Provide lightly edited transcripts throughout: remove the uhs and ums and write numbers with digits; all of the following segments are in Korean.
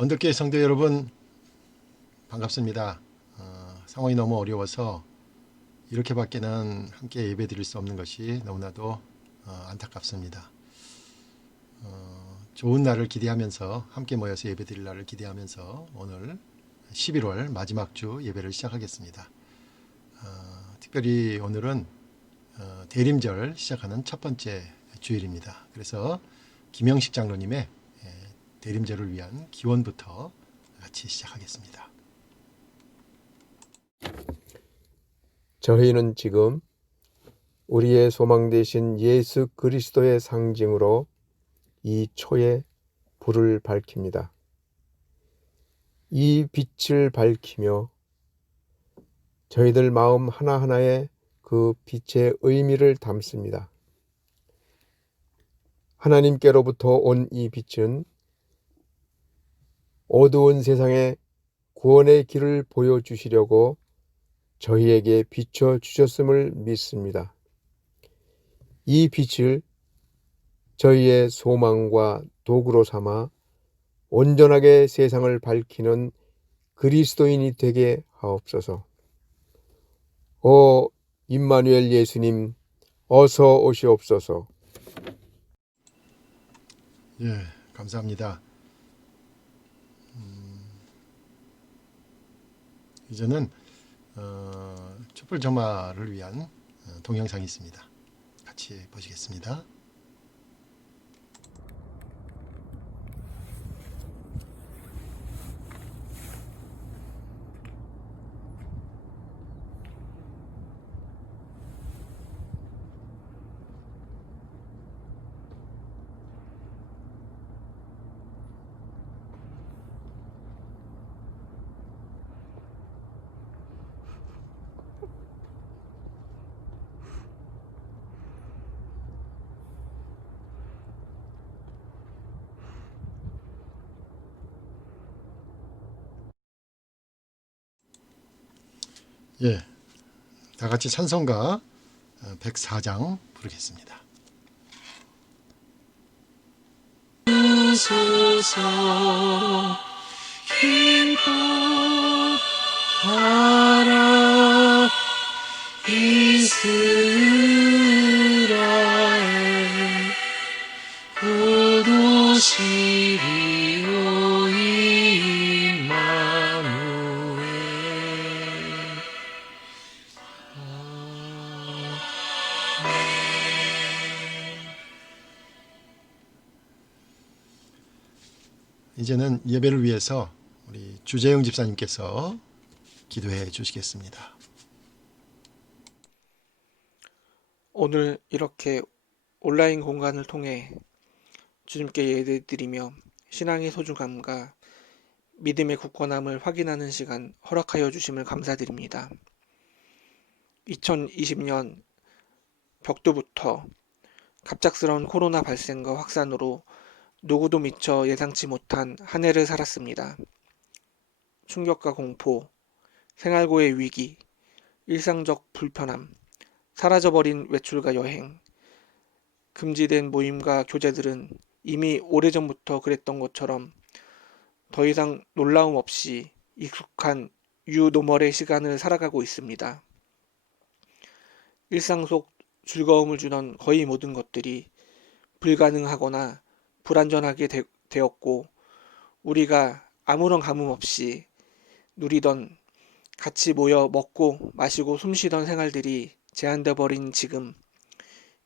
언덕교회 성도 여러분, 반갑습니다. 상황이 너무 어려워서 이렇게밖에는 함께 예배 드릴 수 없는 것이 너무나도 안타깝습니다. 좋은 날을 기대하면서 함께 모여서 예배 드릴 날을 기대하면서 오늘 11월 마지막 주 예배를 시작하겠습니다. 특별히 오늘은 대림절 시작하는 첫 번째 주일입니다. 그래서 김영식 장로님의 대림절을 위한 기원부터 같이 시작하겠습니다. 저희는 지금 우리의 소망 되신 예수 그리스도의 상징으로 이 초에 불을 밝힙니다. 이 빛을 밝히며 저희들 마음 하나하나에 그 빛의 의미를 담습니다. 하나님께로부터 온 이 빛은 어두운 세상에 구원의 길을 보여주시려고 저희에게 비춰주셨음을 믿습니다. 이 빛을 저희의 소망과 도구로 삼아 온전하게 세상을 밝히는 그리스도인이 되게 하옵소서. 오 임마누엘 예수님, 어서 오시옵소서. 예, 감사합니다. 이제는 촛불 점화를 위한 동영상이 있습니다. 같이 보시겠습니다. 예, 다 같이 찬송가 104장 부르겠습니다. 주소서 기뻐하라 이스라엘 구도시리오 임마누엘. 이제는 예배를 위해서 우리 주재영 집사님께서 기도해 주시겠습니다. 오늘 이렇게 온라인 공간을 통해 주님께 예배드리며 신앙의 소중함과 믿음의 굳건함을 확인하는 시간 허락하여 주심을 감사드립니다. 2020년 벽두부터 갑작스러운 코로나 발생과 확산으로 누구도 미처 예상치 못한 한 해를 살았습니다. 충격과 공포, 생활고의 위기, 일상적 불편함, 사라져버린 외출과 여행, 금지된 모임과 교제들은 이미 오래전부터 그랬던 것처럼 더 이상 놀라움 없이 익숙한 유노멀의 시간을 살아가고 있습니다. 일상 속 즐거움을 주던 거의 모든 것들이 불가능하거나 불안전하게 되었고, 우리가 아무런 감흥 없이 누리던 같이 모여 먹고 마시고 숨쉬던 생활들이 제한돼 버린 지금,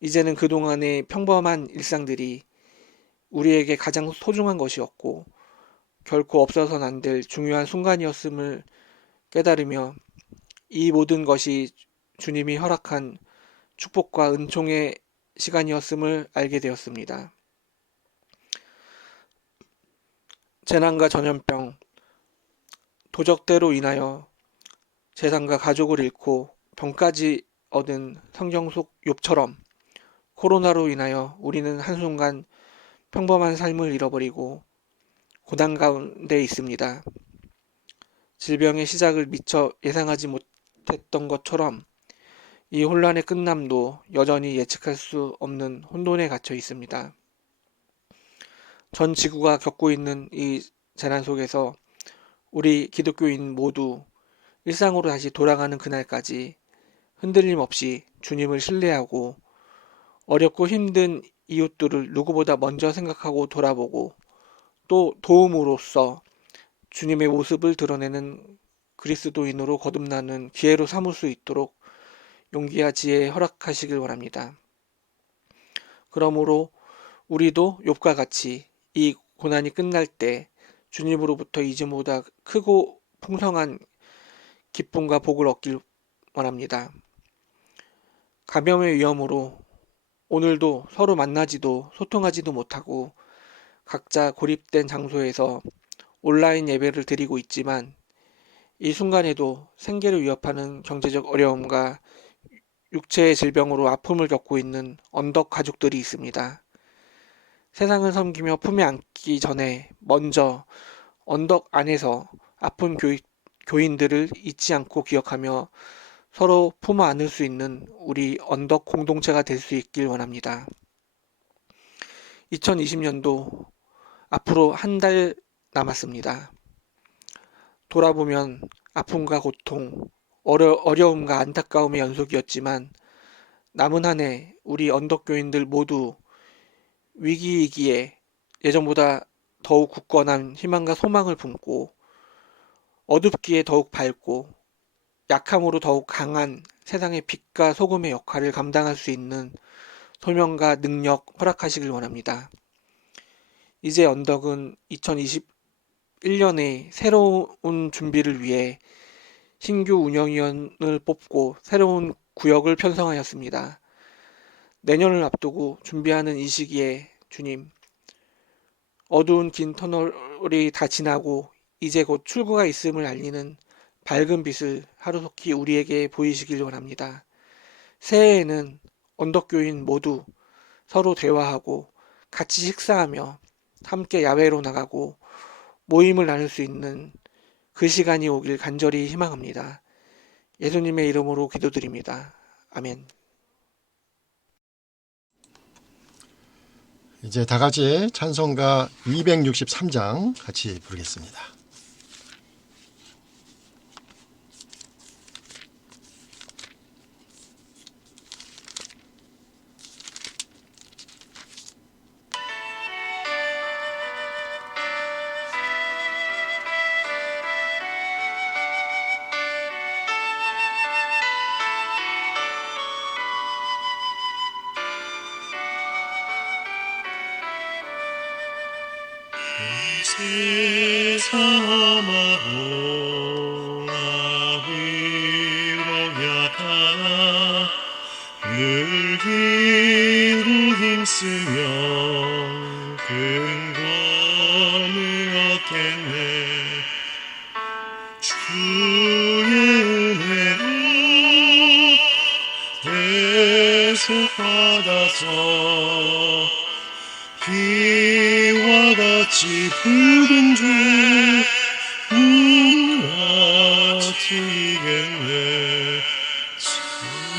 이제는 그동안의 평범한 일상들이 우리에게 가장 소중한 것이었고 결코 없어서는 안 될 중요한 순간이었음을 깨달으며 이 모든 것이 주님이 허락한 축복과 은총의 시간이었음을 알게 되었습니다. 재난과 전염병, 도적대로 인하여 재산과 가족을 잃고 병까지 얻은 성경 속 욥처럼 코로나로 인하여 우리는 한순간 평범한 삶을 잃어버리고 고난 가운데 있습니다. 질병의 시작을 미처 예상하지 못했던 것처럼 이 혼란의 끝남도 여전히 예측할 수 없는 혼돈에 갇혀 있습니다. 전 지구가 겪고 있는 이 재난 속에서 우리 기독교인 모두 일상으로 다시 돌아가는 그날까지 흔들림 없이 주님을 신뢰하고 어렵고 힘든 이웃들을 누구보다 먼저 생각하고 돌아보고 또 도움으로써 주님의 모습을 드러내는 그리스도인으로 거듭나는 기회로 삼을 수 있도록 용기와 지혜 허락하시길 원합니다. 그러므로 우리도 욥과 같이 이 고난이 끝날 때 주님으로부터 이전보다 크고 풍성한 기쁨과 복을 얻길 원합니다. 감염의 위험으로 오늘도 서로 만나지도 소통하지도 못하고 각자 고립된 장소에서 온라인 예배를 드리고 있지만 이 순간에도 생계를 위협하는 경제적 어려움과 육체의 질병으로 아픔을 겪고 있는 언덕 가족들이 있습니다. 세상을 섬기며 품에 안기 전에 먼저 언덕 안에서 아픈 교인들을 잊지 않고 기억하며 서로 품어 안을 수 있는 우리 언덕 공동체가 될 수 있길 원합니다. 2020년도 앞으로 한 달 남았습니다. 돌아보면 아픔과 고통, 어려움과 안타까움의 연속이었지만 남은 한 해 우리 언덕교인들 모두 위기이기에 예전보다 더욱 굳건한 희망과 소망을 품고 어둡기에 더욱 밝고 약함으로 더욱 강한 세상의 빛과 소금의 역할을 감당할 수 있는 소명과 능력 허락하시길 원합니다. 이제 언덕은 2021년에 새로운 준비를 위해 신규 운영위원을 뽑고 새로운 구역을 편성하였습니다. 내년을 앞두고 준비하는 이 시기에 주님, 어두운 긴 터널이 다 지나고 이제 곧 출구가 있음을 알리는 밝은 빛을 하루속히 우리에게 보이시길 원합니다. 새해에는 언덕교인 모두 서로 대화하고 같이 식사하며 함께 야외로 나가고 모임을 나눌 수 있는 그 시간이 오길 간절히 희망합니다. 예수님의 이름으로 기도드립니다. 아멘. 이제 다 같이 찬송가 263장 같이 부르겠습니다. 세상하고 아위로야다 늘 뒤로 힘쓰며 근권을 얻겠네 주의 은혜로 대속받아서 비와 같이 붉은 죄 무너지겠네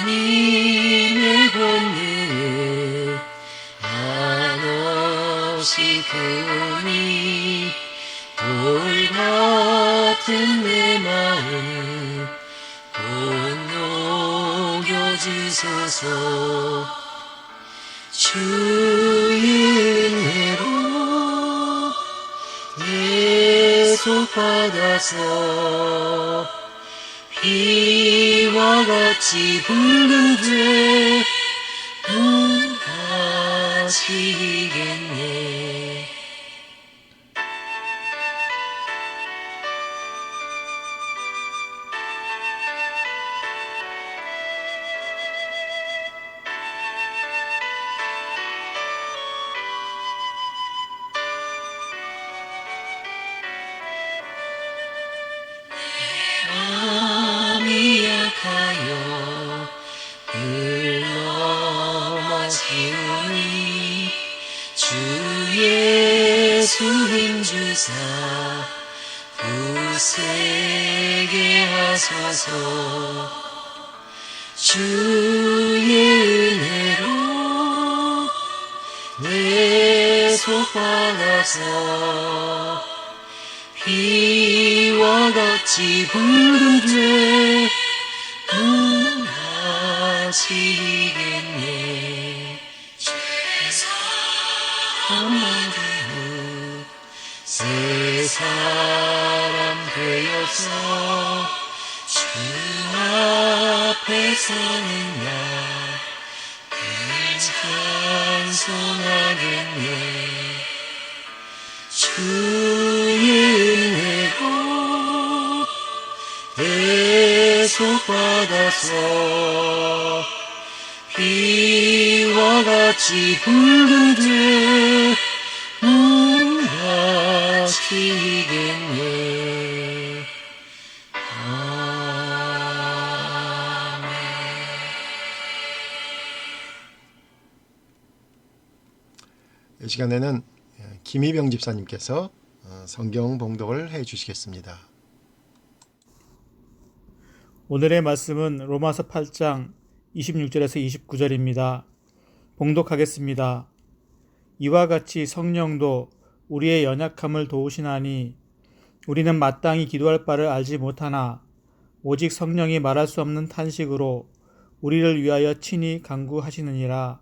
주님의 권능을 한없이 크니 돌같은 내 마음 곧 녹여지소서 주의 은혜로 대속받아서 비와 같이 붉은 죄 무너지겠네 마음이 약하여 흘러마시오니 주 예수 힘주사 굳세게 하소서 주의 은혜로 대속받아서 비와 같이 붉은 죄 무너지겠네. 죄사함 새 사람 되어서 주 앞에 서는 나 찬송하겠네. 주의 은혜로 대속받아서 비와 같이 붉은 죄 무너지겠네. 아멘. 이 시간에는 김희병 집사님께서 성경 봉독을 해 주시겠습니다. 오늘의 말씀은 로마서 8장 26절에서 29절입니다. 봉독하겠습니다. 이와 같이 성령도 우리의 연약함을 도우시나니 우리는 마땅히 기도할 바를 알지 못하나 오직 성령이 말할 수 없는 탄식으로 우리를 위하여 친히 간구하시느니라.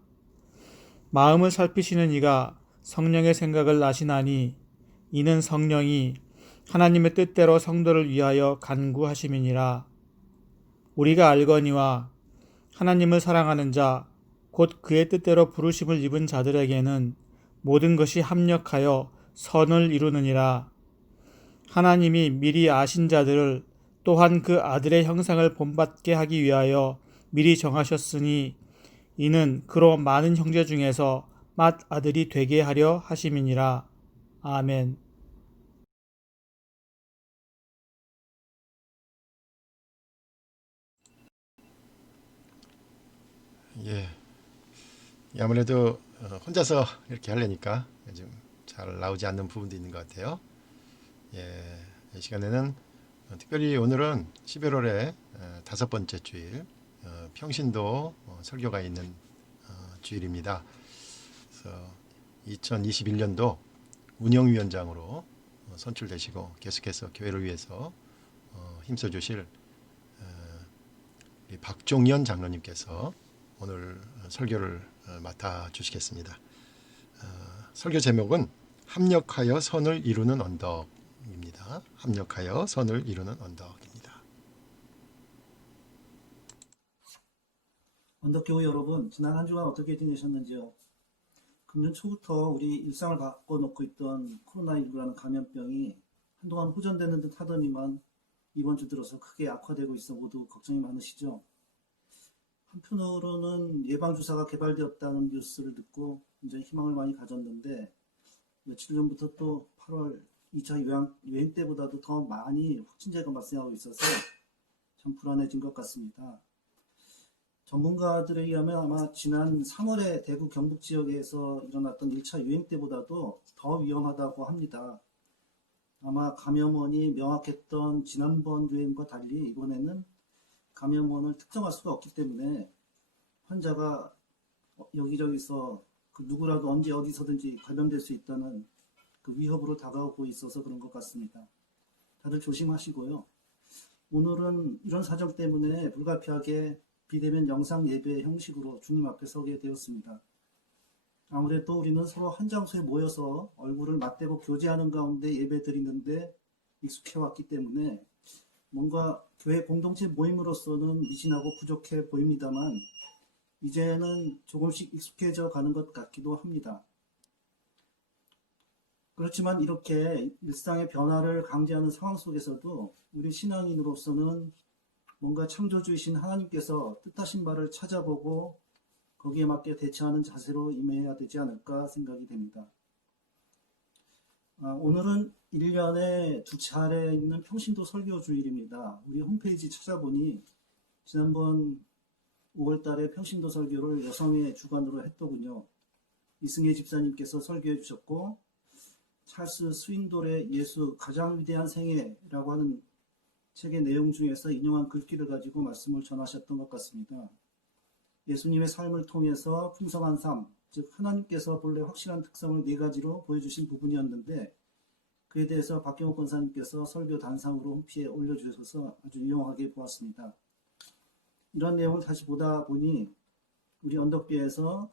마음을 살피시는 이가 성령의 생각을 아시나니 이는 성령이 하나님의 뜻대로 성도를 위하여 간구하심이니라. 우리가 알거니와 하나님을 사랑하는 자 곧 그의 뜻대로 부르심을 입은 자들에게는 모든 것이 합력하여 선을 이루느니라. 하나님이 미리 아신 자들을 또한 그 아들의 형상을 본받게 하기 위하여 미리 정하셨으니 이는 그로 많은 형제 중에서 맏아들이 되게 하려 하심이니라. 아멘. 예, 아무래도 혼자서 이렇게 하려니까 좀 잘 나오지 않는 부분도 있는 것 같아요. 예, 이 시간에는 특별히 오늘은 11월의 5번째 주일, 평신도 설교가 있는 주일입니다. 그래서 2021년도 운영위원장으로 선출되시고 계속해서 교회를 위해서 힘써 주실 박종현 장로님께서 오늘 설교를 맡아 주시겠습니다. 설교 제목은 합력하여 선을 이루는 언덕입니다. 합력하여 선을 이루는 언덕입니다. 언덕교회 여러분, 지난 한 주간 어떻게 지내셨는지요? 금년 초부터 우리 일상을 바꿔놓고 있던 코로나19라는 감염병이 한동안 호전되는 듯 하더니만 이번 주 들어서 크게 악화되고 있어 모두 걱정이 많으시죠? 한편으로는 예방주사가 개발되었다는 뉴스를 듣고 굉장히 희망을 많이 가졌는데 며칠 전부터 또 8월 2차 유행 때보다도 더 많이 확진자가 발생하고 있어서 참 불안해진 것 같습니다. 전문가들에 의하면 아마 지난 3월에 대구 경북 지역에서 일어났던 1차 유행 때보다도 더 위험하다고 합니다. 아마 감염원이 명확했던 지난번 유행과 달리 이번에는 감염원을 특정할 수가 없기 때문에 환자가 여기저기서 그 누구라도 언제 어디서든지 감염될 수 있다는 그 위협으로 다가오고 있어서 그런 것 같습니다. 다들 조심하시고요. 오늘은 이런 사정 때문에 불가피하게 비대면 영상 예배 형식으로 주님 앞에 서게 되었습니다. 아무래도 우리는 서로 한 장소에 모여서 얼굴을 맞대고 교제하는 가운데 예배 드리는데 익숙해왔기 때문에 뭔가 교회 공동체 모임으로서는 미진하고 부족해 보입니다만 이제는 조금씩 익숙해져 가는 것 같기도 합니다. 그렇지만 이렇게 일상의 변화를 강제하는 상황 속에서도 우리 신앙인으로서는 뭔가 창조주이신 하나님께서 뜻하신 바를 찾아보고 거기에 맞게 대처하는 자세로 임해야 되지 않을까 생각이 됩니다. 오늘은 1년에 2차례 있는 평신도 설교 주일입니다. 우리 홈페이지 찾아보니 지난번 5월달에 평신도 설교를 여성의 주관으로 했더군요. 이승혜 집사님께서 설교해 주셨고 찰스 스윙돌의 예수 가장 위대한 생애라고 하는 책의 내용 중에서 인용한 글귀를 가지고 말씀을 전하셨던 것 같습니다. 예수님의 삶을 통해서 풍성한 삶, 즉 하나님께서 본래 확실한 특성을 4가지로 보여주신 부분이었는데 그에 대해서 박경옥 권사님께서 설교 단상으로 홈피에 올려주셔서 아주 유용하게 보았습니다. 이런 내용을 다시 보다 보니 우리 언덕교회에서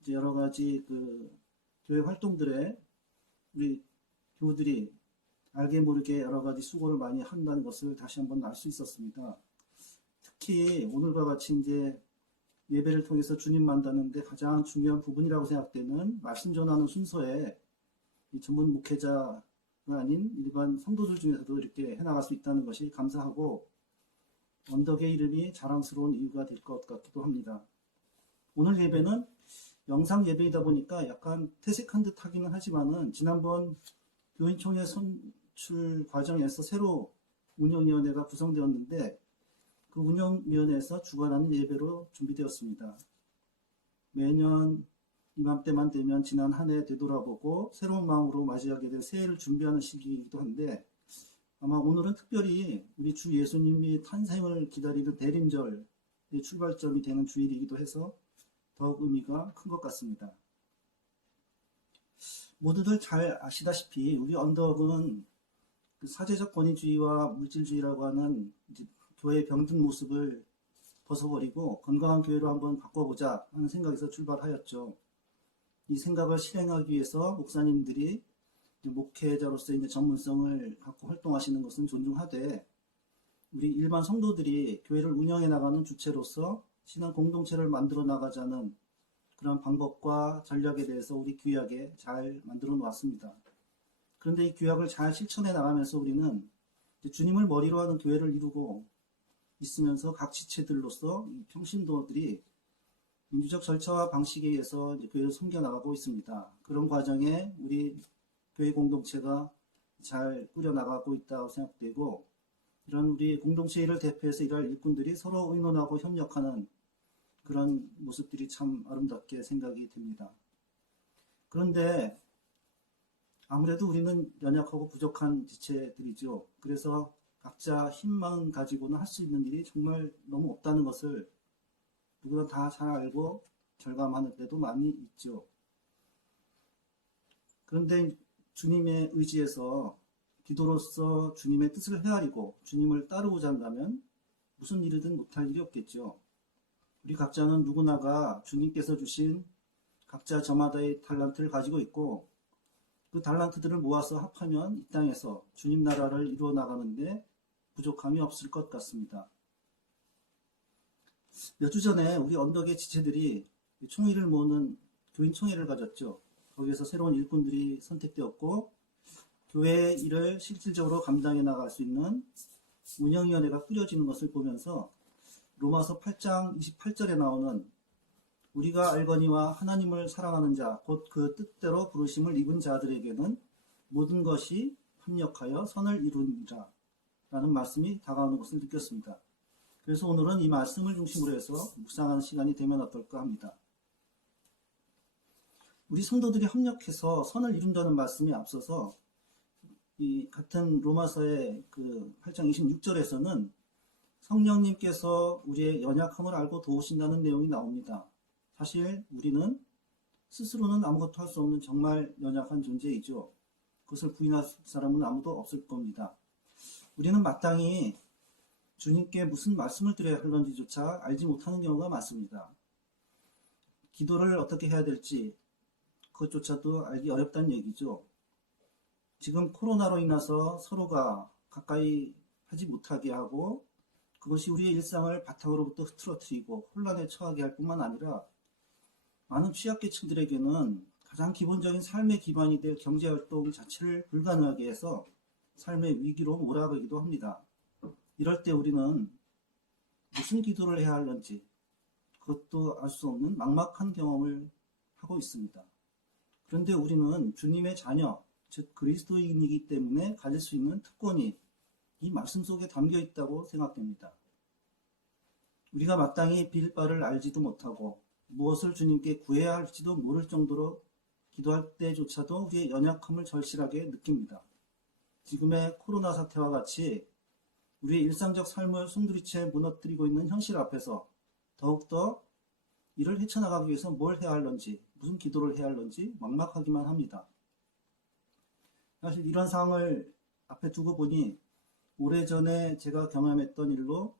이제 여러 가지 그 교회 활동들에 우리 교우들이 알게 모르게 여러 가지 수고를 많이 한다는 것을 다시 한번 알 수 있었습니다. 특히 오늘과 같이 이제 예배를 통해서 주님 만나는데 가장 중요한 부분이라고 생각되는 말씀 전하는 순서에 이 전문 목회자가 아닌 일반 성도들 중에서도 이렇게 해나갈 수 있다는 것이 감사하고 언덕의 이름이 자랑스러운 이유가 될 것 같기도 합니다. 오늘 예배는 영상 예배이다 보니까 약간 퇴색한 듯 하기는 하지만은 지난번 교인총회 선출 과정에서 새로 운영위원회가 구성되었는데 그 운영위원회에서 주관하는 예배로 준비되었습니다. 매년 이맘때만 되면 지난 한 해 되돌아보고 새로운 마음으로 맞이하게 될 새해를 준비하는 시기이기도 한데 아마 오늘은 특별히 우리 주 예수님이 탄생을 기다리는 대림절의 출발점이 되는 주일이기도 해서 더욱 의미가 큰 것 같습니다. 모두들 잘 아시다시피 우리 언덕은 그 사제적 권위주의와 물질주의라고 하는 이제 교회의 병든 모습을 벗어버리고 건강한 교회로 한번 바꿔보자 하는 생각에서 출발하였죠. 이 생각을 실행하기 위해서 목사님들이 목회자로서 이제 전문성을 갖고 활동하시는 것은 존중하되 우리 일반 성도들이 교회를 운영해 나가는 주체로서 신앙 공동체를 만들어 나가자는 그런 방법과 전략에 대해서 우리 규약에 잘 만들어 놓았습니다. 그런데 이 규약을 잘 실천해 나가면서 우리는 주님을 머리로 하는 교회를 이루고 있으면서 각 지체들로서 평신도들이 민주적 절차와 방식에 의해서 교회를 섬겨나가고 있습니다. 그런 과정에 우리 교회 공동체가 잘 꾸려나가고 있다고 생각되고 이런 우리 공동체 일을 대표해서 일할 일꾼들이 서로 의논하고 협력하는 그런 모습들이 참 아름답게 생각이 됩니다. 그런데 아무래도 우리는 연약하고 부족한 지체들이죠. 그래서 각자 힘만 가지고는 할 수 있는 일이 정말 너무 없다는 것을 누구나 다 잘 알고 절감하는 때도 많이 있죠. 그런데 주님의 의지에서 기도로서 주님의 뜻을 헤아리고 주님을 따르고자 한다면 무슨 일이든 못할 일이 없겠죠. 우리 각자는 누구나가 주님께서 주신 각자 저마다의 달란트를 가지고 있고 그 달란트들을 모아서 합하면 이 땅에서 주님 나라를 이루어 나가는데 부족함이 없을 것 같습니다. 몇 주 전에 우리 언덕의 지체들이 총회를 모으는 교인 총회를 가졌죠. 거기에서 새로운 일꾼들이 선택되었고 교회의 일을 실질적으로 감당해 나갈 수 있는 운영위원회가 꾸려지는 것을 보면서 로마서 8장 28절에 나오는 우리가 알거니와 하나님을 사랑하는 자 곧 그 뜻대로 부르심을 입은 자들에게는 모든 것이 합력하여 선을 이루니라 라는 말씀이 다가오는 것을 느꼈습니다. 그래서 오늘은 이 말씀을 중심으로 해서 묵상하는 시간이 되면 어떨까 합니다. 우리 성도들이 협력해서 선을 이룬다는 말씀이 앞서서 이 같은 로마서의 그 8장 26절에서는 성령님께서 우리의 연약함을 알고 도우신다는 내용이 나옵니다. 사실 우리는 스스로는 아무것도 할 수 없는 정말 연약한 존재이죠. 그것을 부인할 사람은 아무도 없을 겁니다. 우리는 마땅히 주님께 무슨 말씀을 드려야 할런지조차 알지 못하는 경우가 많습니다. 기도를 어떻게 해야 될지 그것조차도 알기 어렵다는 얘기죠. 지금 코로나로 인해서 서로가 가까이 하지 못하게 하고 그것이 우리의 일상을 바탕으로부터 흐트러뜨리고 혼란에 처하게 할 뿐만 아니라 많은 취약계층들에게는 가장 기본적인 삶의 기반이 될 경제활동 자체를 불가능하게 해서 삶의 위기로 몰아가기도 합니다. 이럴 때 우리는 무슨 기도를 해야 할는지 그것도 알 수 없는 막막한 경험을 하고 있습니다. 그런데 우리는 주님의 자녀, 즉 그리스도인이기 때문에 가질 수 있는 특권이 이 말씀 속에 담겨 있다고 생각됩니다. 우리가 마땅히 빌 바를 알지도 못하고 무엇을 주님께 구해야 할지도 모를 정도로 기도할 때조차도 우리의 연약함을 절실하게 느낍니다. 지금의 코로나 사태와 같이 우리의 일상적 삶을 송두리째 무너뜨리고 있는 현실 앞에서 더욱더 이를 헤쳐나가기 위해서 뭘 해야 할런지, 무슨 기도를 해야 할런지 막막하기만 합니다. 사실 이런 상황을 앞에 두고 보니 오래전에 제가 경험했던 일로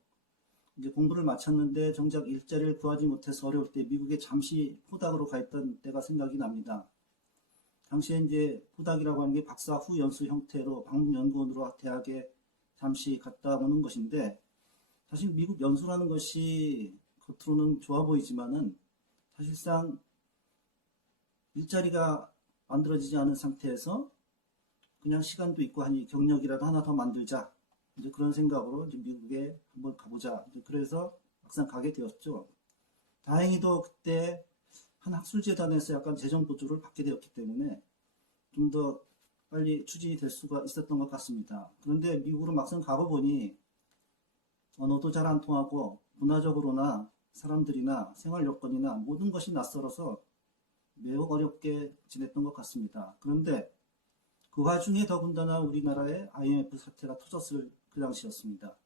이제 공부를 마쳤는데 정작 일자리를 구하지 못해서 어려울 때 미국에 잠시 포닥으로 가 있던 때가 생각이 납니다. 당시에 이제 포닥이라고 하는 게 박사 후 연수 형태로 방문연구원으로 대학에 잠시 갔다 오는 것인데, 사실 미국 연수라는 것이 겉으로는 좋아 보이지만은 사실상 일자리가 만들어지지 않은 상태에서 그냥 시간도 있고 하니 경력이라도 하나 더 만들자, 이제 그런 생각으로 이제 미국에 한번 가보자, 이제 그래서 막상 가게 되었죠. 다행히도 그때 한 학술재단에서 약간 재정 보조를 받게 되었기 때문에 좀 더 빨리 추진이 될 수가 있었던 것 같습니다. 그런데 미국으로 막상 가보니 언어도 잘 안 통하고 문화적으로나 사람들이나 생활 여건이나 모든 것이 낯설어서 매우 어렵게 지냈던 것 같습니다. 그런데 그 와중에 더군다나 우리나라의 IMF 사태가 터졌을 그 당시였습니다.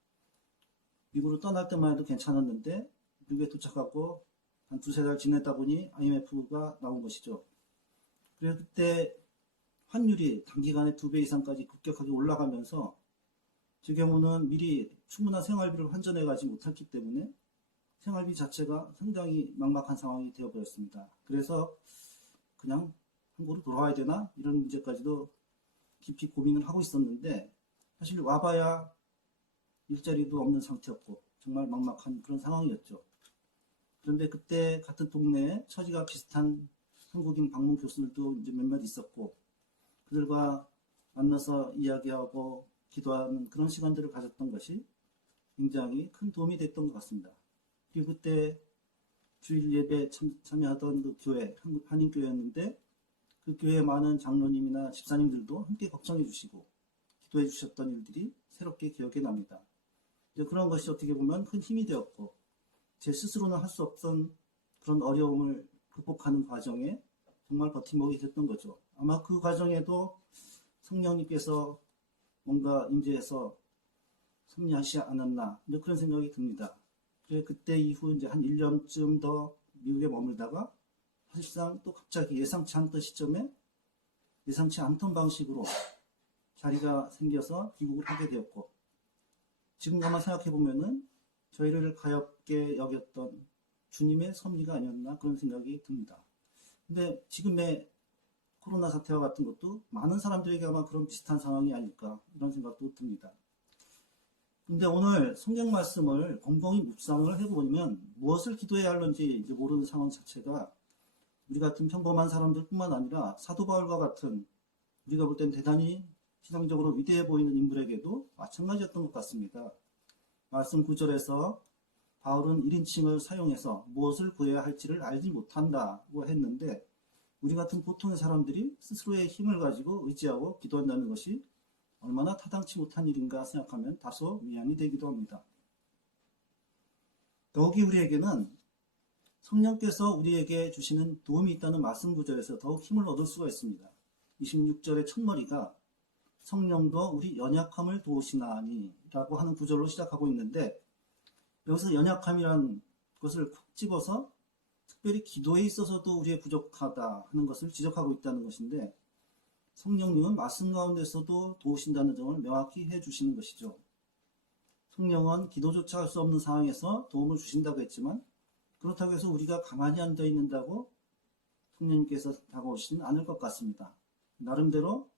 미국으로 떠날 때만 해도 괜찮았는데 미국에 도착하고 한 두세 달 지내다 보니 IMF가 나온 것이죠. 그래서 그때 환율이 단기간에 2배 이상까지 급격하게 올라가면서 제 경우는 미리 충분한 생활비를 환전해가지 못했기 때문에 생활비 자체가 상당히 막막한 상황이 되어버렸습니다. 그래서 그냥 한국으로 돌아와야 되나? 이런 문제까지도 깊이 고민을 하고 있었는데, 사실 와봐야 일자리도 없는 상태였고 정말 막막한 그런 상황이었죠. 그런데 그때 같은 동네에 처지가 비슷한 한국인 방문 교수들도 이제 몇몇 있었고, 그들과 만나서 이야기하고 기도하는 그런 시간들을 가졌던 것이 굉장히 큰 도움이 됐던 것 같습니다. 그리고 그때 주일 예배 참여하던 그 교회, 한인교회였는데 그 교회 많은 장로님이나 집사님들도 함께 걱정해 주시고 기도해 주셨던 일들이 새롭게 기억에 납니다. 이제 그런 것이 어떻게 보면 큰 힘이 되었고, 제 스스로는 할 수 없던 그런 어려움을 극복하는 과정에 정말 버팀목이 됐던 거죠. 아마 그 과정에도 성령님께서 뭔가 임재해서 섭리하시지 않았나, 이제 그런 생각이 듭니다. 그래 그때 이후 이제 한 1년쯤 더 미국에 머물다가 사실상 또 갑자기 예상치 않던 시점에 예상치 않던 방식으로 자리가 생겨서 귀국을 하게 되었고, 지금 가만 생각해 보면은 저희를 가엾게 여겼던 주님의 섭리가 아니었나, 그런 생각이 듭니다. 근데 지금의 코로나 사태와 같은 것도 많은 사람들에게 아마 그런 비슷한 상황이 아닐까, 이런 생각도 듭니다. 근데 오늘 성경 말씀을 곰곰이 묵상을 해보면 무엇을 기도해야 할는지 이제 모르는 상황 자체가 우리 같은 평범한 사람들뿐만 아니라 사도 바울과 같은 우리가 볼 땐 대단히 신앙적으로 위대해 보이는 인물에게도 마찬가지였던 것 같습니다. 말씀 9절에서 바울은 1인칭을 사용해서 무엇을 구해야 할지를 알지 못한다고 했는데, 우리 같은 보통의 사람들이 스스로의 힘을 가지고 의지하고 기도한다는 것이 얼마나 타당치 못한 일인가 생각하면 다소 미안이 되기도 합니다. 더욱이 우리에게는 성령께서 우리에게 주시는 도움이 있다는 말씀 구절에서 더욱 힘을 얻을 수가 있습니다. 26절의 첫머리가 성령도 우리 연약함을 도우시나니 라고 하는 구절로 시작하고 있는데, 여기서 연약함이라는 것을 콕 집어서 특별히 기도에 있어서도 우리의 부족하다 하는 것을 지적하고 있다는 것인데, 성령님은 말씀 가운데서도 도우신다는 점을 명확히 해주시는 것이죠. 성령은 기도조차 할 수 없는 상황에서 도움을 주신다고 했지만, 그렇다고 해서 우리가 가만히 앉아 있는다고 성령님께서 다가오시지는 않을 것 같습니다. 나름대로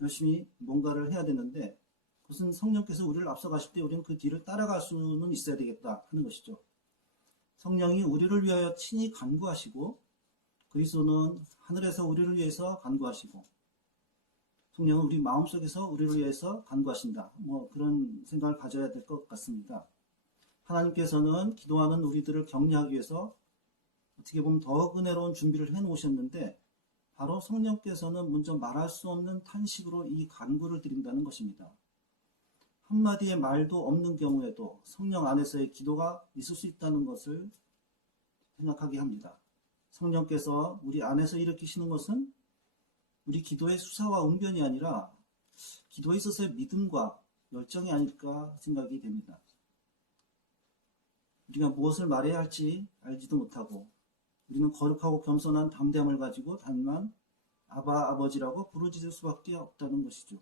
열심히 뭔가를 해야 되는데, 그것은 성령께서 우리를 앞서가실 때 우리는 그 뒤를 따라갈 수는 있어야 되겠다 하는 것이죠. 성령이 우리를 위하여 친히 간구하시고, 그리스도는 하늘에서 우리를 위해서 간구하시고, 성령은 우리 마음속에서 우리를 위해서 간구하신다, 그런 생각을 가져야 될 것 같습니다. 하나님께서는 기도하는 우리들을 격려하기 위해서 어떻게 보면 더욱 은혜로운 준비를 해놓으셨는데, 바로 성령께서는 먼저 말할 수 없는 탄식으로 이 간구를 드린다는 것입니다. 한마디의 말도 없는 경우에도 성령 안에서의 기도가 있을 수 있다는 것을 생각하게 합니다. 성령께서 우리 안에서 일으키시는 것은 우리 기도의 수사와 응변이 아니라 기도에 있어서의 믿음과 열정이 아닐까 생각이 됩니다. 우리가 무엇을 말해야 할지 알지도 못하고, 우리는 거룩하고 겸손한 담대함을 가지고 다만 아바 아버지라고 부르짖을 수밖에 없다는 것이죠.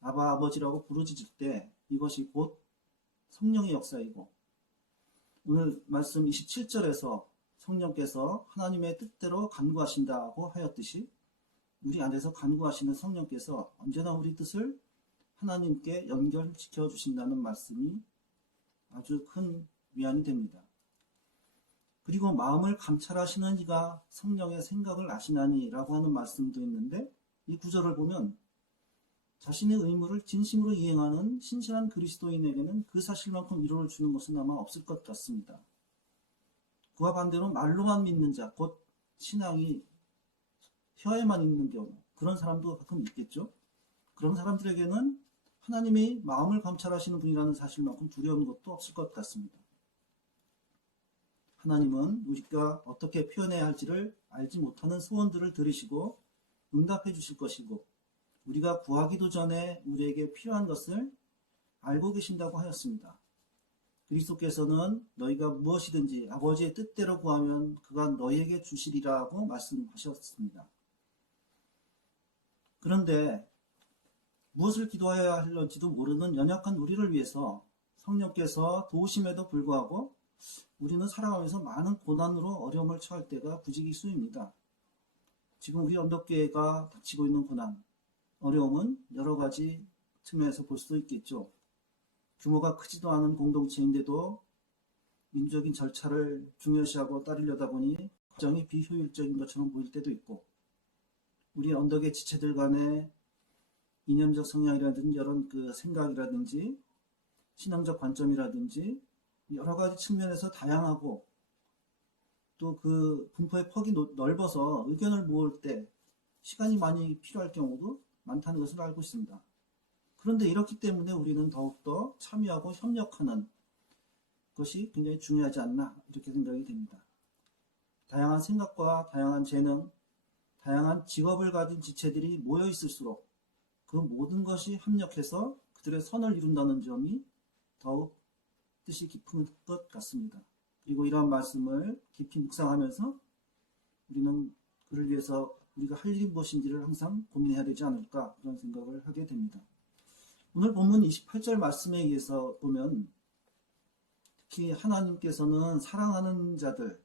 아바 아버지라고 부르짖을 때 이것이 곧 성령의 역사이고, 오늘 말씀 27절에서 성령께서 하나님의 뜻대로 간구하신다고 하였듯이 우리 안에서 간구하시는 성령께서 언제나 우리 뜻을 하나님께 연결시켜 주신다는 말씀이 아주 큰 위안이 됩니다. 그리고 마음을 감찰하시는 이가 성령의 생각을 아시나니 라고 하는 말씀도 있는데, 이 구절을 보면 자신의 의무를 진심으로 이행하는 신실한 그리스도인에게는 그 사실만큼 위로를 주는 것은 아마 없을 것 같습니다. 그와 반대로 말로만 믿는 자, 곧 신앙이 혀에만 있는 경우, 그런 사람도 가끔 있겠죠. 그런 사람들에게는 하나님이 마음을 감찰하시는 분이라는 사실만큼 두려운 것도 없을 것 같습니다. 하나님은 우리가 어떻게 표현해야 할지를 알지 못하는 소원들을 들으시고 응답해 주실 것이고, 우리가 구하기도 전에 우리에게 필요한 것을 알고 계신다고 하였습니다. 그리스도께서는 너희가 무엇이든지 아버지의 뜻대로 구하면 그가 너희에게 주시리라고 말씀하셨습니다. 그런데 무엇을 기도해야 할런지도 모르는 연약한 우리를 위해서 성령께서 도우심에도 불구하고 우리는 살아가면서 많은 고난으로 어려움을 처할 때가 부지기수입니다. 지금 우리 언덕교회가 닥치고 있는 고난, 어려움은 여러 가지 측면에서 볼 수도 있겠죠. 규모가 크지도 않은 공동체인데도 민주적인 절차를 중요시하고 따르려다 보니 과정이 비효율적인 것처럼 보일 때도 있고, 우리 언덕의 지체들 간의 이념적 성향이라든지 이런 그 생각이라든지 신앙적 관점이라든지 여러 가지 측면에서 다양하고, 또 그 분포의 폭이 넓어서 의견을 모을 때 시간이 많이 필요할 경우도 많다는 것을 알고 있습니다. 그런데 이렇기 때문에 우리는 더욱더 참여하고 협력하는 것이 굉장히 중요하지 않나, 이렇게 생각이 됩니다. 다양한 생각과 다양한 재능, 다양한 직업을 가진 지체들이 모여 있을수록 그 모든 것이 합력해서 그들의 선을 이룬다는 점이 더욱 뜻이 깊은 것 같습니다. 그리고 이러한 말씀을 깊이 묵상하면서 우리는 그를 위해서 우리가 할 일이 무엇인지를 항상 고민해야 되지 않을까, 그런 생각을 하게 됩니다. 오늘 본문 28절 말씀에 의해서 보면 특히 하나님께서는 사랑하는 자들,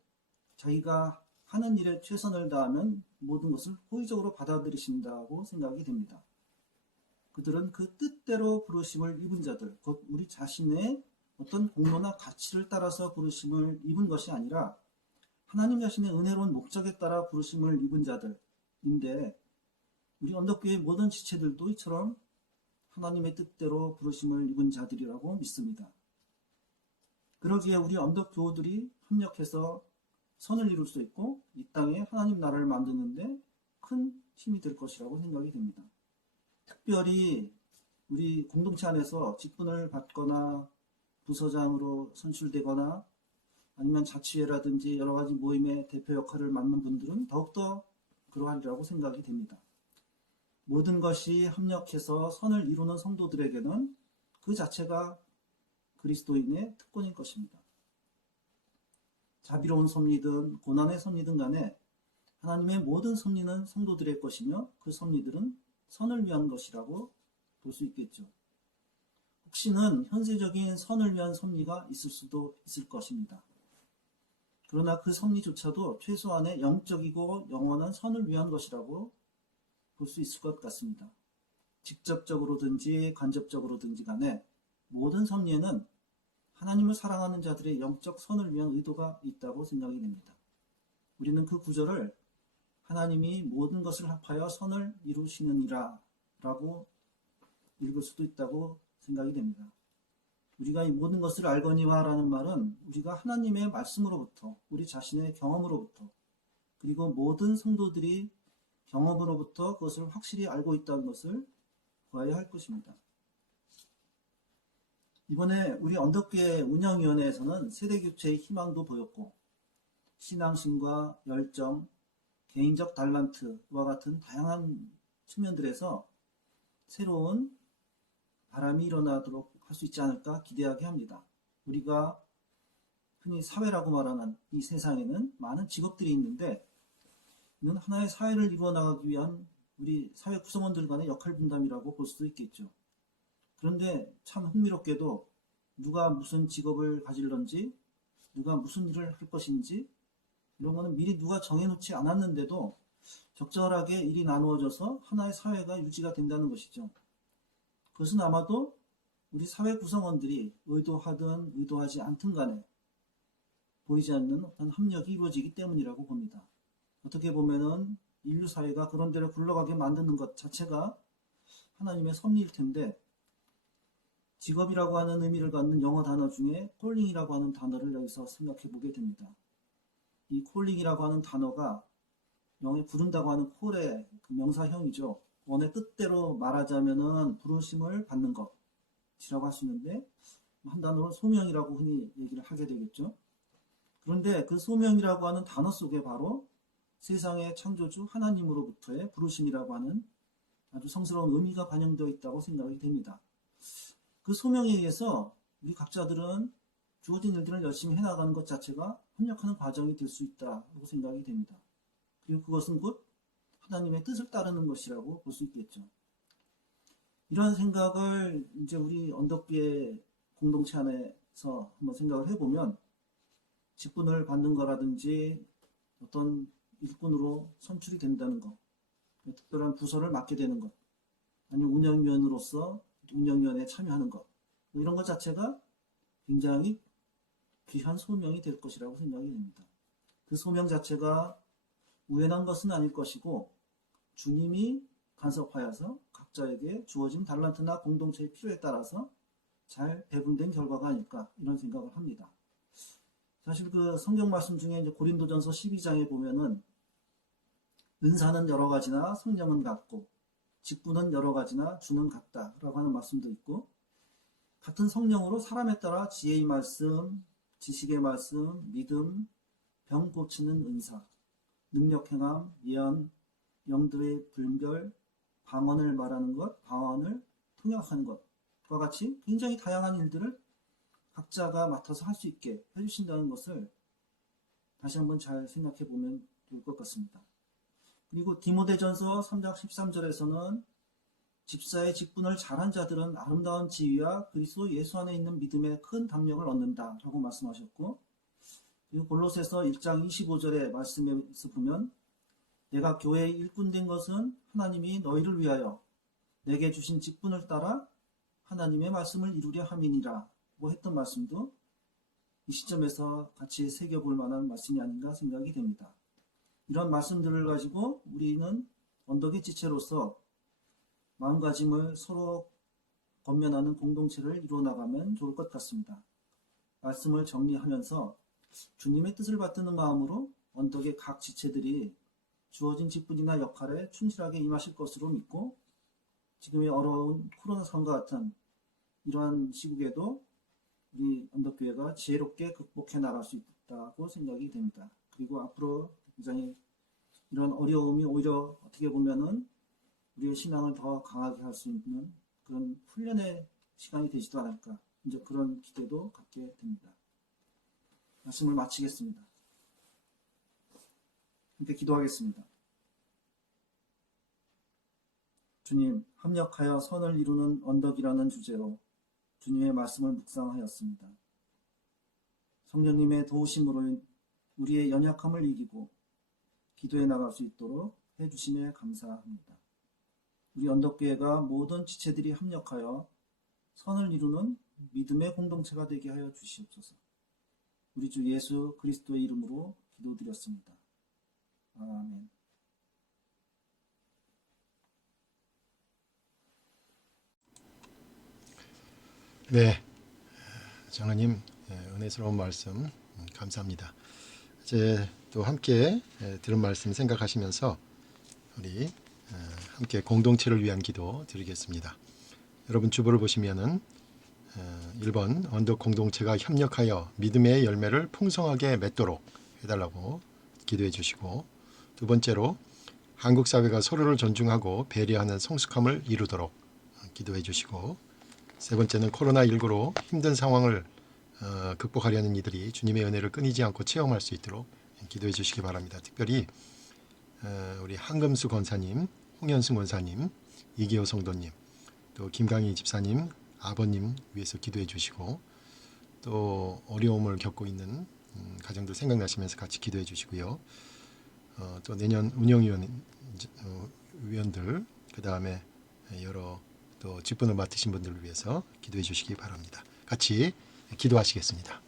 자기가 하는 일에 최선을 다하면 모든 것을 호의적으로 받아들이신다고 생각이 됩니다. 그들은 그 뜻대로 부르심을 입은 자들, 곧 우리 자신의 어떤 공로나 가치를 따라서 부르심을 입은 것이 아니라 하나님 자신의 은혜로운 목적에 따라 부르심을 입은 자들인데, 우리 언덕교회 모든 지체들도 이처럼 하나님의 뜻대로 부르심을 입은 자들이라고 믿습니다. 그러기에 우리 언덕교우들이 협력해서 선을 이룰 수 있고 이 땅에 하나님 나라를 만드는데 큰 힘이 될 것이라고 생각이 됩니다. 특별히 우리 공동체 안에서 직분을 받거나 부서장으로 선출되거나 아니면 자치회라든지 여러 가지 모임의 대표 역할을 맡는 분들은 더욱더 그러하리라고 생각이 됩니다. 모든 것이 합력해서 선을 이루는 성도들에게는 그 자체가 그리스도인의 특권인 것입니다. 자비로운 섭리든 고난의 섭리든 간에 하나님의 모든 섭리는 성도들의 것이며 그 섭리들은 선을 위한 것이라고 볼 수 있겠죠. 혹시는 현세적인 선을 위한 섭리가 있을 수도 있을 것입니다. 그러나 그 섭리조차도 최소한의 영적이고 영원한 선을 위한 것이라고 볼 수 있을 것 같습니다. 직접적으로든지 간접적으로든지 간에 모든 섭리에는 하나님을 사랑하는 자들의 영적 선을 위한 의도가 있다고 생각이 됩니다. 우리는 그 구절을 하나님이 모든 것을 합하여 선을 이루시느니라 라고 읽을 수도 있다고 생각이 됩니다. 우리가 이 모든 것을 알거니와 라는 말은 우리가 하나님의 말씀으로부터, 우리 자신의 경험으로부터, 그리고 모든 성도들이 경험으로부터 그것을 확실히 알고 있다는 것을 구해야 할 것입니다. 이번에 우리 언덕교회 운영위원회에서는 세대교체의 희망도 보였고, 신앙심과 열정, 개인적 달란트와 같은 다양한 측면들에서 새로운 바람이 일어나도록 할 수 있지 않을까 기대하게 합니다. 우리가 흔히 사회라고 말하는 이 세상에는 많은 직업들이 있는데 하나의 사회를 이루어 나가기 위한 우리 사회 구성원들 간의 역할 분담이라고 볼 수도 있겠죠. 그런데 참 흥미롭게도 누가 무슨 직업을 가질런지, 누가 무슨 일을 할 것인지 이런 거는 미리 누가 정해놓지 않았는데도 적절하게 일이 나누어져서 하나의 사회가 유지가 된다는 것이죠. 그것은 아마도 우리 사회 구성원들이 의도하든 의도하지 않든 간에 보이지 않는 어떤 합력이 이루어지기 때문이라고 봅니다. 어떻게 보면은 인류 사회가 그런 데를 굴러가게 만드는 것 자체가 하나님의 섭리일 텐데, 직업이라고 하는 의미를 갖는 영어 단어 중에 콜링이라고 하는 단어를 여기서 생각해 보게 됩니다. 이 콜링이라고 하는 단어가 영어에 부른다고 하는 콜의 그 명사형이죠. 원의 뜻대로 말하자면은 부르심을 받는 것이라고 할 수 있는데, 한 단어로 소명이라고 흔히 얘기를 하게 되겠죠. 그런데 그 소명이라고 하는 단어 속에 바로 세상의 창조주 하나님으로부터의 부르심이라고 하는 아주 성스러운 의미가 반영되어 있다고 생각이 됩니다. 그 소명에 의해서 우리 각자들은 주어진 일들을 열심히 해나가는 것 자체가 협력하는 과정이 될 수 있다고 생각이 됩니다. 그리고 그것은 곧 하나님의 뜻을 따르는 것이라고 볼 수 있겠죠. 이런 생각을 이제 우리 언덕비의 공동체 안에서 한번 생각을 해보면, 직분을 받는 거라든지 어떤 일꾼으로 선출이 된다는 것, 특별한 부서를 맡게 되는 것, 아니면 운영위원으로서 운영위원회에 참여하는 것, 이런 것 자체가 굉장히 귀한 소명이 될 것이라고 생각이 됩니다. 그 소명 자체가 우연한 것은 아닐 것이고, 주님이 간섭하여서 각자에게 주어진 달란트나 공동체의 필요에 따라서 잘 배분된 결과가 아닐까, 이런 생각을 합니다. 사실 그 성경 말씀 중에 이제 고린도전서 12장에 보면은 은사는 여러 가지나 성령은 같고 직분은 여러 가지나 주는 같다라고 하는 말씀도 있고, 같은 성령으로 사람에 따라 지혜의 말씀, 지식의 말씀, 믿음, 병 고치는 은사, 능력 행함, 예언, 영들의 분별, 방언을 말하는 것, 방언을 통역하는 것과 같이 굉장히 다양한 일들을 각자가 맡아서 할 수 있게 해주신다는 것을 다시 한번 잘 생각해 보면 될 것 같습니다. 그리고 디모데전서 3장 13절에서는 집사의 직분을 잘한 자들은 아름다운 지위와 그리스도 예수 안에 있는 믿음에 큰 담력을 얻는다라고 말씀하셨고, 그리고 골로새서 1장 25절의 말씀에서 보면 내가 교회의 일꾼된 것은 하나님이 너희를 위하여 내게 주신 직분을 따라 하나님의 말씀을 이루려 함이니라 고 했던 말씀도 이 시점에서 같이 새겨볼 만한 말씀이 아닌가 생각이 됩니다. 이런 말씀들을 가지고 우리는 언덕의 지체로서 마음가짐을 서로 권면하는 공동체를 이루어 나가면 좋을 것 같습니다. 말씀을 정리하면서 주님의 뜻을 받드는 마음으로 언덕의 각 지체들이 주어진 직분이나 역할에 충실하게 임하실 것으로 믿고, 지금의 어려운 코로나 상황과 같은 이러한 시국에도 우리 언덕교회가 지혜롭게 극복해 나갈 수 있다고 생각이 됩니다. 그리고 앞으로 굉장히 이런 어려움이 오히려 어떻게 보면은 우리의 신앙을 더 강하게 할 수 있는 그런 훈련의 시간이 되지도 않을까, 이제 그런 기대도 갖게 됩니다. 말씀을 마치겠습니다. 함께 기도하겠습니다. 주님, 합력하여 선을 이루는 언덕이라는 주제로 주님의 말씀을 묵상하였습니다. 성령님의 도우심으로 우리의 연약함을 이기고 기도해 나갈 수 있도록 해주심에 감사합니다. 우리 언덕교회가 모든 지체들이 합력하여 선을 이루는 믿음의 공동체가 되게 하여 주시옵소서. 우리 주 예수 그리스도의 이름으로 기도드렸습니다. 아멘. 네, 장로님 은혜스러운 말씀 감사합니다. 이제 또 함께 들은 말씀 생각하시면서 우리 함께 공동체를 위한 기도 드리겠습니다. 여러분 주보를 보시면은 1번 언덕 공동체가 협력하여 믿음의 열매를 풍성하게 맺도록 해달라고 기도해 주시고, 두 번째로 한국 사회가 서로를 존중하고 배려하는 성숙함을 이루도록 기도해 주시고, 세 번째는 코로나19로 힘든 상황을 극복하려는 이들이 주님의 은혜를 끊이지 않고 체험할 수 있도록 기도해 주시기 바랍니다. 특별히 우리 한금수 권사님, 홍현승 권사님, 이기호 성도님, 또 김강희 집사님, 아버님 위해서 기도해 주시고, 또 어려움을 겪고 있는 가정들 생각나시면서 같이 기도해 주시고요. 또 내년 위원들, 그 다음에 여러 또 직분을 맡으신 분들을 위해서 기도해 주시기 바랍니다. 같이 기도하시겠습니다.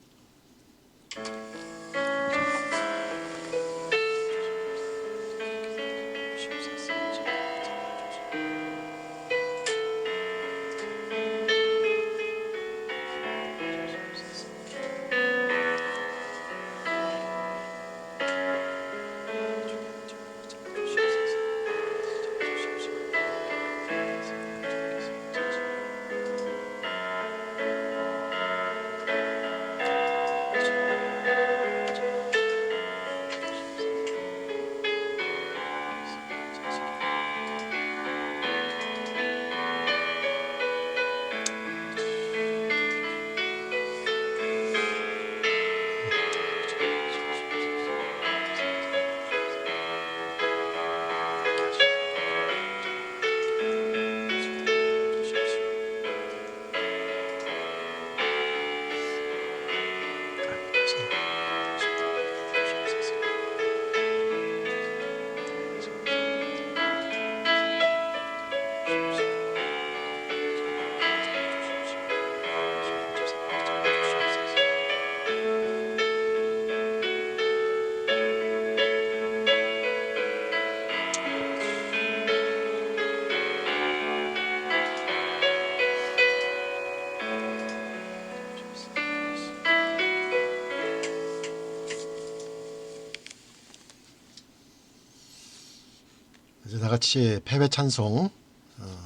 이제 다 같이 패배 찬송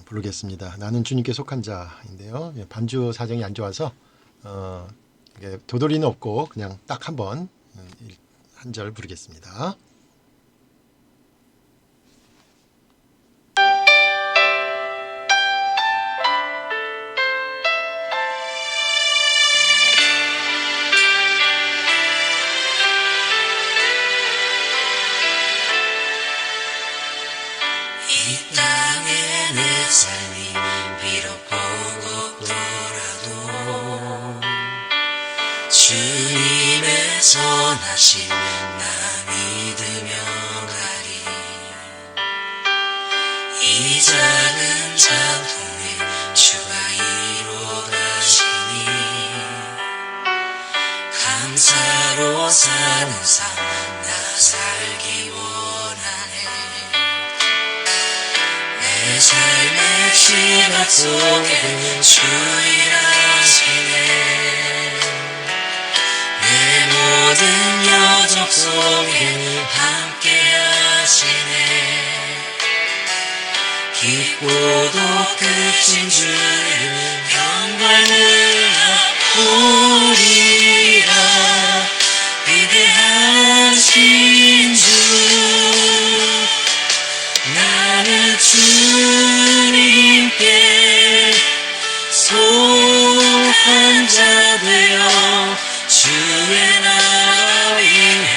부르겠습니다. 나는 주님께 속한 자인데요. 반주 사정이 안 좋아서 이게 도돌이는 없고 그냥 딱 한 번 한 절 부르겠습니다. 이 땅의 내 삶이 비록 버겁더라도 주님의 선하심을 나 믿으며 가리. 이 작은 장통에 주가 이루어 가시니 감사로 사는 삶 나 살기 원하네. 내 삶의 시각 속에 주 일하시네. 내 모든 여정 속에 함께 하시네. 깊고도 크신 주를 영광을 보리라. 위대하신 주 나는 주님께 속한 자 되어 주의 나라 위해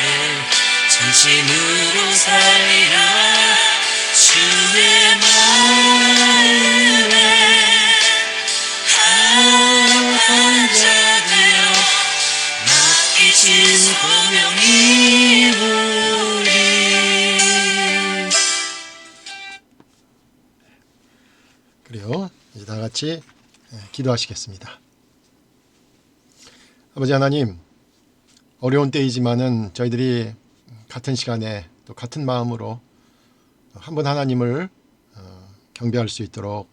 전심으로 살리라. 주의 마음에 합한 자 되어 맡기신 소명이 우리. 그래요. 이제 다 같이 기도하시겠습니다. 아버지 하나님, 어려운 때이지만은 저희들이 같은 시간에 또 같은 마음으로 한 분 하나님을 경배할 수 있도록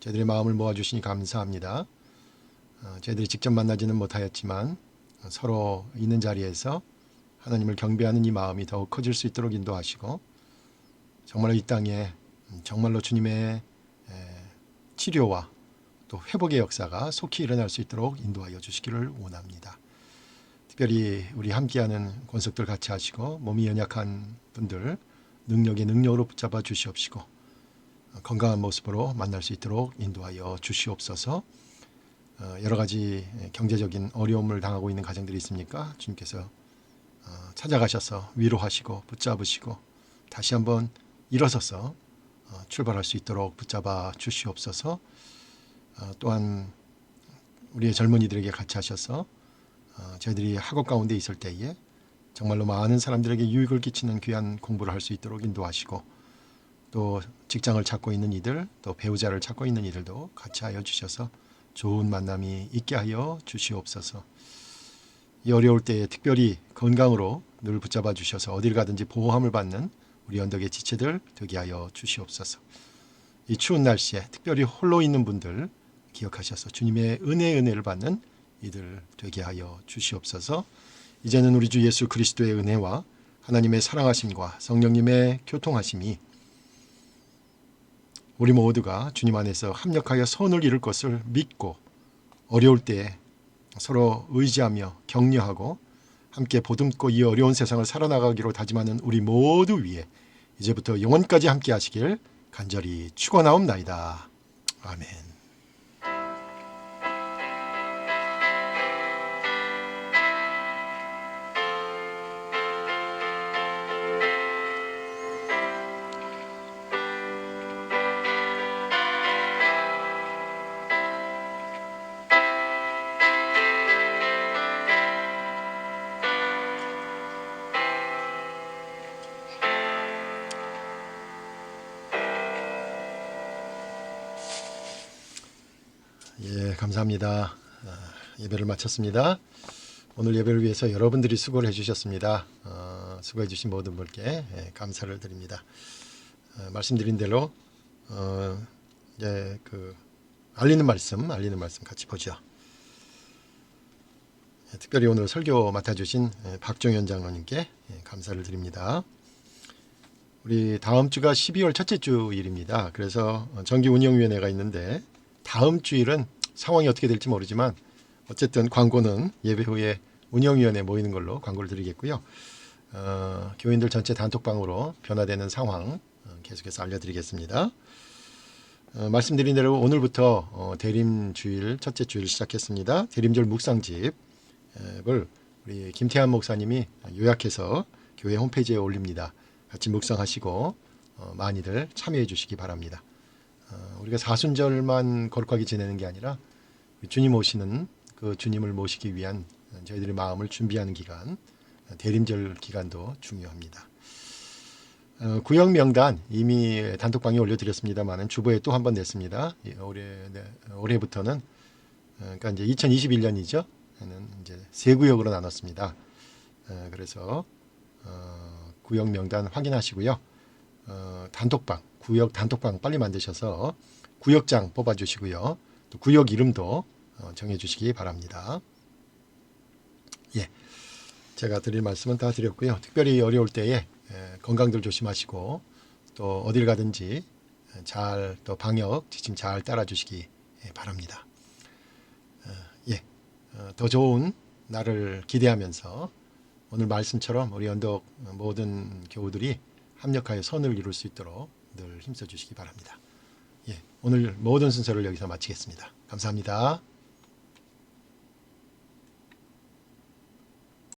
저희들의 마음을 모아주시니 감사합니다. 저희들이 직접 만나지는 못하였지만 서로 있는 자리에서 하나님을 경배하는 이 마음이 더욱 커질 수 있도록 인도하시고, 정말로 이 땅에 정말로 주님의 치료와 또 회복의 역사가 속히 일어날 수 있도록 인도하여 주시기를 원합니다. 특별히 우리 함께하는 권속들 같이 하시고, 몸이 연약한 분들 능력의 능력으로 붙잡아 주시옵시고, 건강한 모습으로 만날 수 있도록 인도하여 주시옵소서. 여러 가지 경제적인 어려움을 당하고 있는 가정들이 있습니까? 주님께서 찾아가셔서 위로하시고 붙잡으시고 다시 한번 일어서서 출발할 수 있도록 붙잡아 주시옵소서. 또한 우리의 젊은이들에게 같이 하셔서 저희들이 학업 가운데 있을 때에 정말로 많은 사람들에게 유익을 끼치는 귀한 공부를 할 수 있도록 인도하시고, 또 직장을 찾고 있는 이들, 또 배우자를 찾고 있는 이들도 같이 하여 주셔서 좋은 만남이 있게 하여 주시옵소서. 이 어려울 때에 특별히 건강으로 늘 붙잡아 주셔서 어딜 가든지 보호함을 받는 우리 언덕의 지체들 되게 하여 주시옵소서. 이 추운 날씨에 특별히 홀로 있는 분들 기억하셔서 주님의 은혜를 받는 이들 되게 하여 주시옵소서. 이제는 우리 주 예수 그리스도의 은혜와 하나님의 사랑하심과 성령님의 교통하심이 우리 모두가 주님 안에서 합력하여 선을 이룰 것을 믿고, 어려울 때에 서로 의지하며 격려하고 함께 보듬고 이 어려운 세상을 살아나가기로 다짐하는 우리 모두 위에 이제부터 영원까지 함께 하시길 간절히 축원하옵나이다. 아멘. 예, 감사합니다. 예배를 마쳤습니다. 오늘 예배를 위해서 여러분들이 수고를 해주셨습니다. 수고해주신 모든 분께 감사를 드립니다. 말씀드린 대로 이제 알리는 말씀 같이 보죠. 특별히 오늘 설교 맡아주신 박종현 장로님께 감사를 드립니다. 우리 다음 주가 12월 첫째 주일입니다. 그래서 정기운영위원회가 있는데 다음 주일은 상황이 어떻게 될지 모르지만 어쨌든 광고는 예배 후에 운영위원회 모이는 걸로 광고를 드리겠고요. 교인들 전체 단톡방으로 변화되는 상황 계속해서 알려드리겠습니다. 말씀드린 대로 오늘부터 대림주일 첫째 주일 시작했습니다. 대림절 묵상집을 우리 김태한 목사님이 요약해서 교회 홈페이지에 올립니다. 같이 묵상하시고 많이들 참여해 주시기 바랍니다. 우리가 사순절만 거룩하게 지내는 게 아니라 주님 오시는 그 주님을 모시기 위한 저희들의 마음을 준비하는 기간, 대림절 기간도 중요합니다. 구역 명단 이미 단톡방에 올려드렸습니다만 주보에 또 한 번 냈습니다. 올해부터는 그러니까 이제 2021년이죠. 이제 세 구역으로 나눴습니다. 그래서 구역 명단 확인하시고요. 단톡방, 구역 단톡방 빨리 만드셔서 구역장 뽑아주시고요. 또 구역 이름도 정해주시기 바랍니다. 예, 제가 드릴 말씀은 다 드렸고요. 특별히 어려울 때에 건강들 조심하시고 또 어딜 가든지 잘 또 방역 지침 잘 따라주시기 바랍니다. 더 좋은 날을 기대하면서 오늘 말씀처럼 우리 언덕 모든 교우들이 합력하여 선을 이룰 수 있도록 늘 힘써 주시기 바랍니다. 오늘 모든 순서를 여기서 마치겠습니다. 감사합니다.